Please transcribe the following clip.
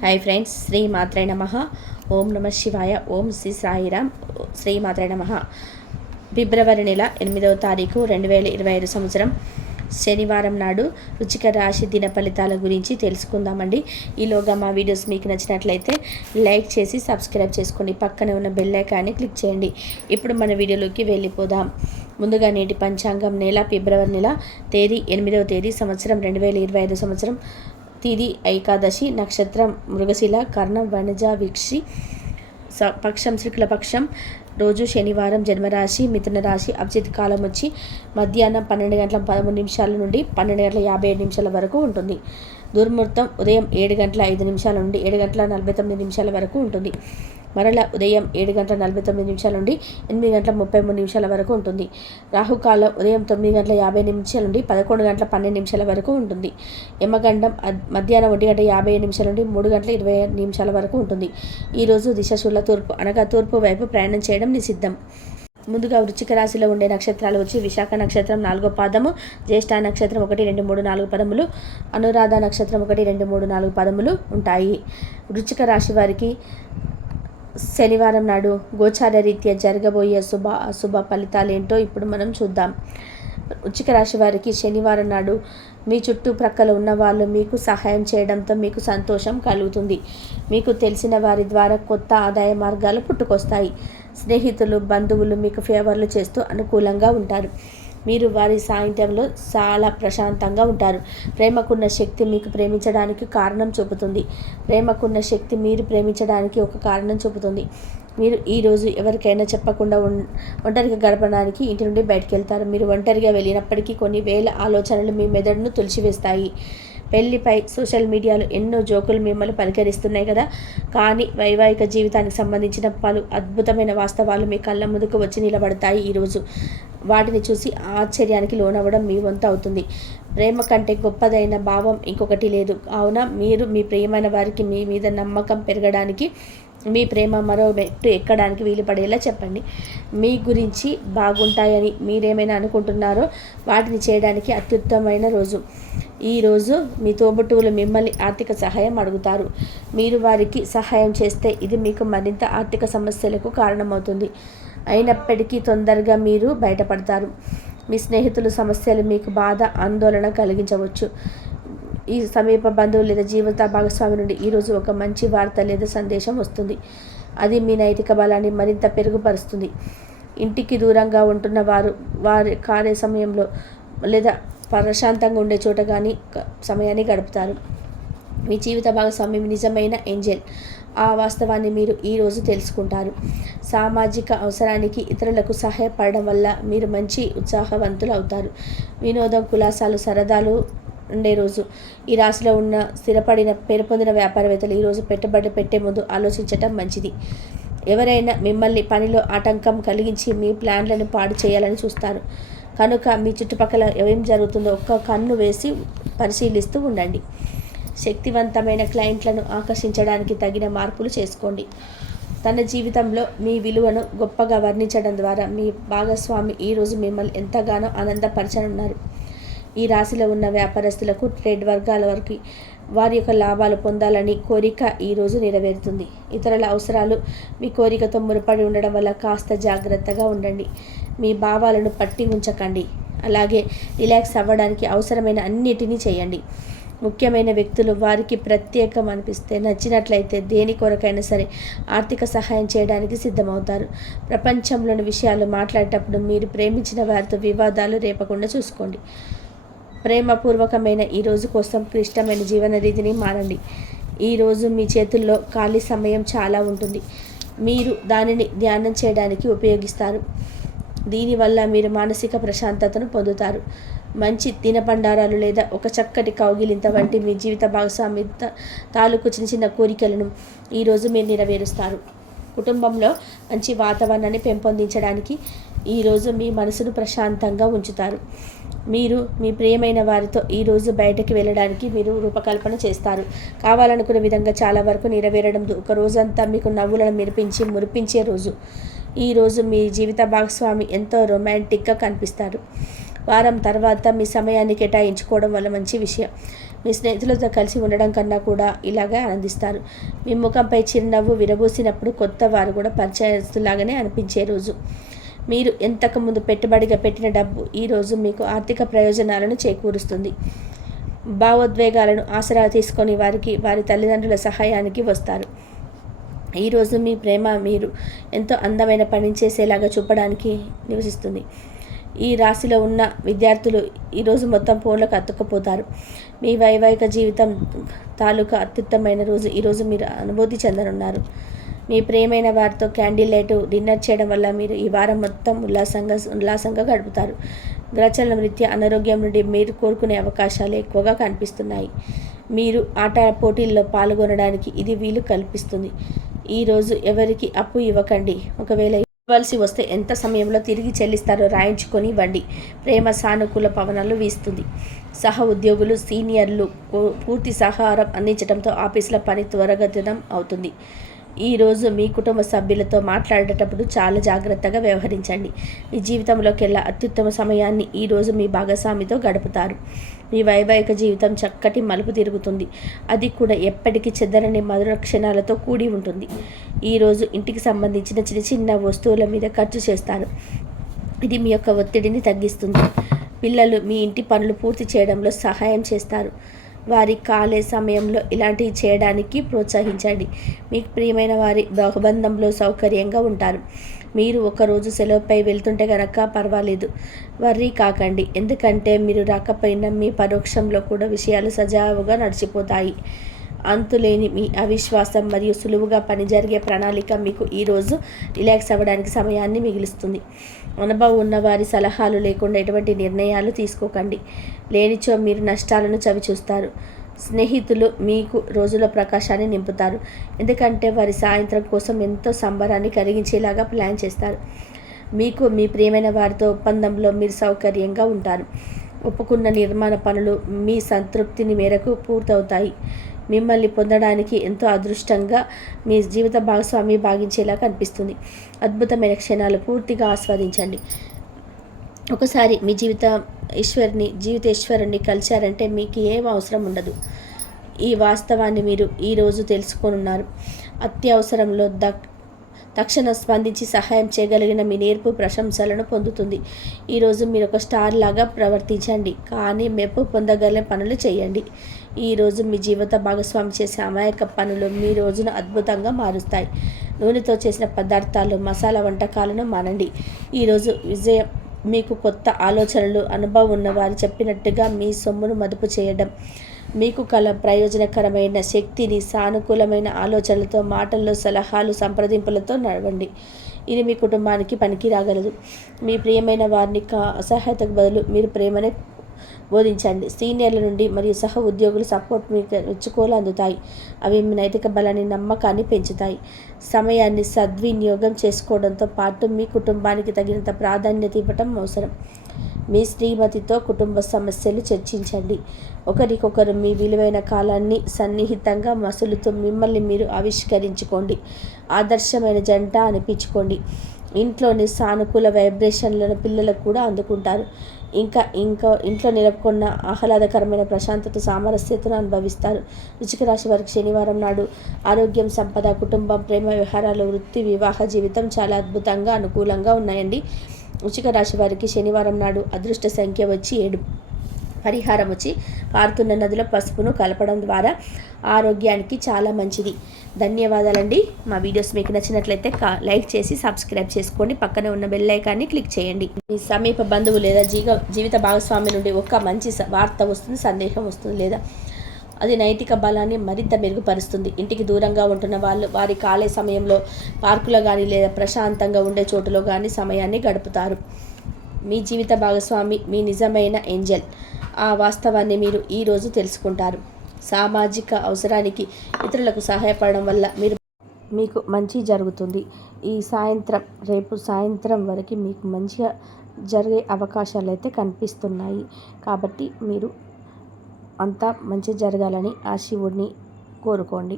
Hi friends, Shri మాత్రే నమః. ఓం నమ శివాయ. ఓం శ్రీ సాయిరామ్. శ్రీ మాత్రే నమః. ఫిబ్రవరి నెల 8వ తారీఖు 2025 సంవత్సరం శనివారం నాడు రుచిక రాశి దిన ఫలితాల గురించి తెలుసుకుందామండి. ఈలోగా మా వీడియోస్ మీకు నచ్చినట్లయితే లైక్ చేసి సబ్స్క్రైబ్ చేసుకోండి. పక్కనే ఉన్న బెల్ ఐకాన్ని క్లిక్ చేయండి. ఇప్పుడు మన వీడియోలోకి వెళ్ళిపోదాం. ముందుగా నేటి పంచాంగం నెల ఫిబ్రవరి నెల తేదీ 8వ తేదీ సంవత్సరం 2025 సంవత్సరం తిది ఏకాదశి, నక్షత్రం మృగశిల, కర్ణం వనజ వీక్షి, పక్షం శుక్లపక్షం, రోజు శనివారం, జన్మరాశి మిథున రాశి, అభిజిత్ కాలం వచ్చి మధ్యాహ్నం 12:13 నుండి 12:57 వరకు ఉంటుంది. దుర్ముహూర్తం ఉదయం 7:05 నుండి 7:49 వరకు ఉంటుంది. మరల ఉదయం 7:49 నుండి 8:33 వరకు ఉంటుంది. రాహుకాలం ఉదయం 9:50 నుండి 11:12 వరకు ఉంటుంది. యమగండం మధ్యాహ్నం 1:57 నుండి 3:20 వరకు ఉంటుంది. ఈరోజు దిశశూల తూర్పు అనగా తూర్పు వైపు ప్రయాణం చేయడం నిషిద్ధం. ముందుగా వృశ్చిక రాశిలో ఉండే నక్షత్రాలు వచ్చి విశాఖ నక్షత్రం 4వ పాదము, జ్యేష్ఠ నక్షత్రం 1, 2, 3, 4 పదములు, అనురాధ నక్షత్రం 1, 2, 3, 4 పదములు ఉంటాయి. వృశ్చిక రాశి వారికి శనివారం నాడు గోచార రీత్యా జరగబోయే అశుభ ఫలితాలు ఏంటో ఇప్పుడు మనం చూద్దాం. వృశ్చిక రాశి వారికి శనివారం నాడు మీ చుట్టుప్రక్కల ఉన్న వాళ్ళు మీకు సహాయం చేయడంతో మీకు సంతోషం కలుగుతుంది. మీకు తెలిసిన వారి ద్వారా కొత్త ఆదాయ మార్గాలు పుట్టుకొస్తాయి. స్నేహితులు, బంధువులు మీకు ఫేవర్లు చేస్తూ అనుకూలంగా ఉంటారు. మీరు వారి సాయంత్యంలో చాలా ప్రశాంతంగా ఉంటారు. ప్రేమకున్న శక్తి మీకు ప్రేమించడానికి కారణం చూపుతుంది. ప్రేమకున్న శక్తి మీరు ప్రేమించడానికి ఒక కారణం చూపుతుంది. మీరు ఈరోజు ఎవరికైనా చెప్పకుండా ఒంటరిగా గడపడానికి ఇంటి నుండి బయటకు వెళ్తారు. మీరు ఒంటరిగా వెళ్ళినప్పటికీ కొన్ని వేల ఆలోచనలు మీ మెదడును తుడిచివేస్తాయి. పెళ్లిపై సోషల్ మీడియాలో ఎన్నో జోకులు మిమ్మల్ని పలకరిస్తున్నాయి కదా, కానీ వైవాహిక జీవితానికి సంబంధించిన పలు అద్భుతమైన వాస్తవాలు మీ కళ్ళ ముందుకు వచ్చి నిలబడతాయి. ఈరోజు వాటిని చూసి ఆశ్చర్యానికి లోనవ్వడం మీ వంతు అవుతుంది. ప్రేమ కంటే గొప్పదైన భావం ఇంకొకటి లేదు. కావున మీరు మీ ప్రియమైన వారికి మీ మీద నమ్మకం పెరగడానికి, మీ ప్రేమ మరో మెట్టు ఎక్కడానికి వీలు పడేలా చెప్పండి. మీ గురించి బాగుంటాయని మీరేమైనా అనుకుంటున్నారో వాటిని చేయడానికి అత్యుత్తమైన రోజు. ఈరోజు మీ తోబుట్టువులు మిమ్మల్ని ఆర్థిక సహాయం అడుగుతారు. మీరు వారికి సహాయం చేస్తే ఇది మీకు మరింత ఆర్థిక సమస్యలకు కారణమవుతుంది. అయినప్పటికీ తొందరగా మీరు బయటపడతారు. మీ స్నేహితుల సమస్యలు మీకు బాధ, ఆందోళన కలిగించవచ్చు. ఈ సమీప బంధువు లేదా జీవిత భాగస్వామి నుండి ఈరోజు ఒక మంచి వార్త లేదా సందేశం వస్తుంది. అది మీ నైతిక బలాన్ని మరింత పెరుగుపరుస్తుంది. ఇంటికి దూరంగా ఉంటున్న వారి కార్య సమయంలో లేదా ప్రశాంతంగా ఉండే చోట కానీ సమయాన్ని గడుపుతారు. మీ జీవిత భాగస్వామి నిజమైన ఏంజెల్. ఆ వాస్తవాన్ని మీరు ఈరోజు తెలుసుకుంటారు. సామాజిక అవసరానికి ఇతరులకు సహాయపడడం వల్ల మీరు మంచి ఉత్సాహవంతులు అవుతారు. వినోదం, కులాసాలు, సరదాలు ఉండే రోజు. ఈ రాశిలో ఉన్న స్థిరపడిన పేరు పొందిన వ్యాపారవేత్తలు ఈరోజు పెట్టుబడి పెట్టే ముందు ఆలోచించటం మంచిది. ఎవరైనా మిమ్మల్ని పనిలో ఆటంకం కలిగించి మీ ప్లాన్లను పాడు చేయాలని చూస్తారు. కనుక మీ చుట్టుపక్కల ఏం జరుగుతుందో ఒక్క కన్ను వేసి పరిశీలిస్తూ ఉండండి. శక్తివంతమైన క్లయింట్లను ఆకర్షించడానికి తగిన మార్పులు చేసుకోండి. తన జీవితంలో మీ విలువను గొప్పగా వర్ణించడం ద్వారా మీ భాగస్వామి ఈరోజు మిమ్మల్ని ఎంతగానో ఆనందపరచనున్నారు. ఈ రాశిలో ఉన్న వ్యాపారస్తులకు, ట్రేడ్ వర్గాల వారికి వారి యొక్క లాభాలు పొందాలని కోరిక ఈరోజు నెరవేరుతుంది. ఇతరుల అవసరాలు మీ కోరికతో ముడిపడి ఉండడం వల్ల కాస్త జాగ్రత్తగా ఉండండి. మీ భావాలను పట్టి ఉంచకండి. అలాగే రిలాక్స్ అవ్వడానికి అవసరమైన అన్నిటినీ చేయండి. ముఖ్యమైన వ్యక్తులు వారికి ప్రత్యేకం అనిపిస్తే నచ్చినట్లయితే దేని కొరకైనా సరే ఆర్థిక సహాయం చేయడానికి సిద్ధమవుతారు. ప్రపంచంలోని విషయాలు మాట్లాడేటప్పుడు మీరు ప్రేమించిన వారితో వివాదాలు రేపకుండా చూసుకోండి. ప్రేమపూర్వకమైన ఈ రోజు కోసం క్లిష్టమైన జీవన రీతిని మారండి. ఈరోజు మీ చేతుల్లో ఖాళీ సమయం చాలా ఉంటుంది. మీరు దానిని ధ్యానం చేయడానికి ఉపయోగిస్తారు. దీనివల్ల మీరు మానసిక ప్రశాంతతను పొందుతారు. మంచి తినబండారాలు లేదా ఒక చక్కటి కౌగిలింత వంటి మీ జీవిత భాగస్వామి తాలూకు చిన్న చిన్న కోరికలను ఈరోజు మీరు నెరవేరుస్తారు. కుటుంబంలో మంచి వాతావరణాన్ని పెంపొందించడానికి ఈరోజు మీ మనసును ప్రశాంతంగా ఉంచుతారు. మీరు మీ ప్రియమైన వారితో ఈరోజు బయటకు వెళ్ళడానికి మీరు రూపకల్పన చేస్తారు. కావాలనుకునే విధంగా చాలా వరకు నెరవేరడం ఒక రోజంతా మీకు నవ్వులను మురిపించే రోజు. ఈరోజు మీ జీవిత భాగస్వామి ఎంతో రొమాంటిక్గా కనిపిస్తారు. వారం తర్వాత మీ సమయాన్ని కేటాయించుకోవడం వల్ల మంచి విషయం. మీ స్నేహితులతో కలిసి ఉండడం కన్నా కూడా ఇలాగే ఆనందిస్తారు. మీ ముఖంపై చిరునవ్వు విరబూసినప్పుడు కొత్త వారు కూడా పరిచయస్తులాగానే అనిపించే రోజు. మీరు ఎంతకుముందు పెట్టుబడిగా పెట్టిన డబ్బు ఈరోజు మీకు ఆర్థిక ప్రయోజనాలను చేకూరుస్తుంది. భావోద్వేగాలను ఆసరా తీసుకొని వారి తల్లిదండ్రుల సహాయానికి వస్తారు. ఈరోజు మీ ప్రేమ మీరు ఎంతో అందమైన పని చేసేలాగా చూపడానికి నివసిస్తుంది. ఈ రాశిలో ఉన్న విద్యార్థులు ఈరోజు మొత్తం ఫోన్లకు అతుక్కుపోతారు. మీ వైవాహిక జీవితం తాలూకా అత్యుత్తమైన రోజు ఈరోజు మీరు అనుభూతి చెందనున్నారు. మీ ప్రియమైన వారితో క్యాండిల్ లైట్ డిన్నర్ చేయడం వల్ల మీరు ఈ వారం మొత్తం ఉల్లాసంగా గడుపుతారు. గ్రహచలనం రీత్యా అనారోగ్యం నుండి మీరు కోరుకునే అవకాశాలు ఎక్కువగా కనిపిస్తున్నాయి. మీరు ఆట పోటీల్లో పాల్గొనడానికి ఇది వీలు కల్పిస్తుంది. ఈరోజు ఎవరికి అప్పు ఇవ్వకండి. ఒకవేళ ఇవ్వాల్సి వస్తే ఎంత సమయంలో తిరిగి చెల్లిస్తారో రాయించుకొని ఇవ్వండి. ప్రేమ సానుకూల పవనాలు వీస్తుంది. సహ ఉద్యోగులు సీనియర్లు పూర్తి సహకారం అందించడంతో ఆఫీసుల పని త్వరగతినం అవుతుంది. ఈరోజు మీ కుటుంబ సభ్యులతో మాట్లాడేటప్పుడు చాలా జాగ్రత్తగా వ్యవహరించండి. మీ జీవితంలోకెల్లా అత్యుత్తమ సమయాన్ని ఈరోజు మీ భాగస్వామితో గడుపుతారు. మీ వైవాహిక జీవితం చక్కటి మలుపు తిరుగుతుంది. అది కూడా ఎప్పటికీ చెదరని మధుర క్షణాలతో కూడి ఉంటుంది. ఈరోజు ఇంటికి సంబంధించిన చిన్న చిన్న వస్తువుల మీద ఖర్చు చేస్తారు. ఇది మీ యొక్క ఒత్తిడిని తగ్గిస్తుంది. పిల్లలు మీ ఇంటి పనులు పూర్తి చేయడంలో సహాయం చేస్తారు. వారి ఖాళీ సమయంలో ఇలాంటివి చేయడానికి ప్రోత్సహించండి. మీకు ప్రియమైన వారి బహుబంధంలో సౌకర్యంగా ఉంటారు. మీరు ఒకరోజు సెలవుపై వెళ్తుంటే కనుక పర్వాలేదు, వర్రీ కాకండి. ఎందుకంటే మీరు రాకపోయినా మీ పరోక్షంలో కూడా విషయాలు సజావుగా నడిచిపోతాయి. అంతులేని మీ అవిశ్వాసం మరియు సులువుగా పని జరిగే ప్రణాళిక మీకు ఈరోజు రిలాక్స్ అవ్వడానికి సమయాన్ని మిగులుస్తుంది. అనుభవం ఉన్న వారి సలహాలు లేకుండా ఎటువంటి నిర్ణయాలు తీసుకోకండి. లేనిచో మీరు నష్టాలను చవిచూస్తారు. స్నేహితులు మీకు రోజుల ప్రకాశాన్ని నింపుతారు. ఎందుకంటే వారి సాయంత్రం కోసం ఎంతో సంబరాన్ని కలిగించేలాగా ప్లాన్ చేస్తారు. మీకు మీ ప్రియమైన వారితో ఒప్పందంలో మీరు సౌకర్యంగా ఉంటారు. ఒప్పుకున్న నిర్మాణ పనులు మీ సంతృప్తిని మేరకు పూర్తవుతాయి. మిమ్మల్ని పొందడానికి ఎంతో అదృష్టంగా మీ జీవిత భాగస్వామి భావించేలా కనిపిస్తుంది. అద్భుతమైన క్షణాలు పూర్తిగా ఆస్వాదించండి. ఒకసారి మీ జీవితేశ్వరుని కలిశారంటే మీకు ఏం అవసరం ఉండదు. ఈ వాస్తవాన్ని మీరు ఈరోజు తెలుసుకోనున్నారు. అత్యవసరంలో తక్షణం స్పందించి సహాయం చేయగలిగిన మీ నేర్పు ప్రశంసలను పొందుతుంది. ఈరోజు మీరు ఒక స్టార్ లాగా ప్రవర్తించండి, కానీ మెప్పు పొందగల పనులు చేయండి. ఈరోజు మీ జీవిత భాగస్వామి చేసే అమాయక పనులు మీ రోజును అద్భుతంగా మారుస్తాయి. నూనెతో చేసిన పదార్థాలు, మసాలా వంటకాలను మానండి. ఈరోజు విజయం మీకు కొత్త ఆలోచనలు, అనుభవం ఉన్నవారు చెప్పినట్టుగా మీ సొమ్మును మదుపు చేయడం, మీకు కల ప్రయోజనకరమైన శక్తిని సానుకూలమైన ఆలోచనలతో, మాటల్లో, సలహాలు, సంప్రదింపులతో నడవండి. ఇది మీ కుటుంబానికి పనికి రాగలదు. మీ ప్రియమైన వారిని అసహాయతకు బదులు మీరు ప్రేమనే బోధించండి. సీనియర్ల నుండి మరియు సహ ఉద్యోగుల సపోర్ట్ మీకు మెచ్చుకోలు అందుతాయి. అవి మీ నైతిక బలాన్ని, నమ్మకాన్ని పెంచుతాయి. సమయాన్ని సద్వినియోగం చేసుకోవడంతో పాటు మీ కుటుంబానికి తగినంత ప్రాధాన్యత ఇవ్వటం అవసరం. మీ శ్రీమతితో కుటుంబ సమస్యలు చర్చించండి. ఒకరికొకరు మీ విలువైన కాలాన్ని సన్నిహితంగా మసులుతూ మిమ్మల్ని మీరు ఆవిష్కరించుకోండి. ఆదర్శమైన జంట అనిపించుకోండి. ఇంట్లోని సానుకూల వైబ్రేషన్లను పిల్లలకు కూడా అందుకుంటారు. ఇంకా ఇంట్లో నెలకొన్న ఆహ్లాదకరమైన ప్రశాంతత, సామరస్యతను అనుభవిస్తారు. వృశ్చిక రాశి వారికి శనివారం నాడు ఆరోగ్యం, సంపద, కుటుంబం, ప్రేమ వ్యవహారాలు, వృత్తి, వివాహ జీవితం చాలా అద్భుతంగా అనుకూలంగా ఉన్నాయండి. వృశ్చిక రాశి వారికి శనివారం నాడు అదృష్ట సంఖ్య వచ్చి 7. పరిహారం వచ్చి పారుతున్న నదిలో పసుపును కలపడం ద్వారా ఆరోగ్యానికి చాలా మంచిది. ధన్యవాదాలండి. మా వీడియోస్ మీకు నచ్చినట్లయితే లైక్ చేసి సబ్స్క్రైబ్ చేసుకోండి. పక్కనే ఉన్న బెల్ ఐకాన్ని క్లిక్ చేయండి. మీ సమీప బంధువు లేదా జీవిత భాగస్వామి నుండి ఒక మంచి వార్త వస్తుంది, సందేశం వస్తుంది, లేదా అది నైతిక బలాన్ని మరింత మెరుగుపరుస్తుంది. ఇంటికి దూరంగా ఉంటున్న వాళ్ళు వారి ఖాళీ సమయంలో పార్కులో కానీ లేదా ప్రశాంతంగా ఉండే చోటులో కానీ సమయాన్ని గడుపుతారు. మీ జీవిత భాగస్వామి మీ నిజమైన ఏంజెల్. ఆ వాస్తవాన్ని మీరు ఈరోజు తెలుసుకుంటారు. సామాజిక అవసరానికి ఇతరులకు సహాయపడడం వల్ల మీకు మంచి జరుగుతుంది. రేపు సాయంత్రం వరకు మీకు మంచిగా జరిగే అవకాశాలు అయితే కనిపిస్తున్నాయి. కాబట్టి మీరు అంతా మంచి జరగాలని ఆ శివుడిని కోరుకోండి.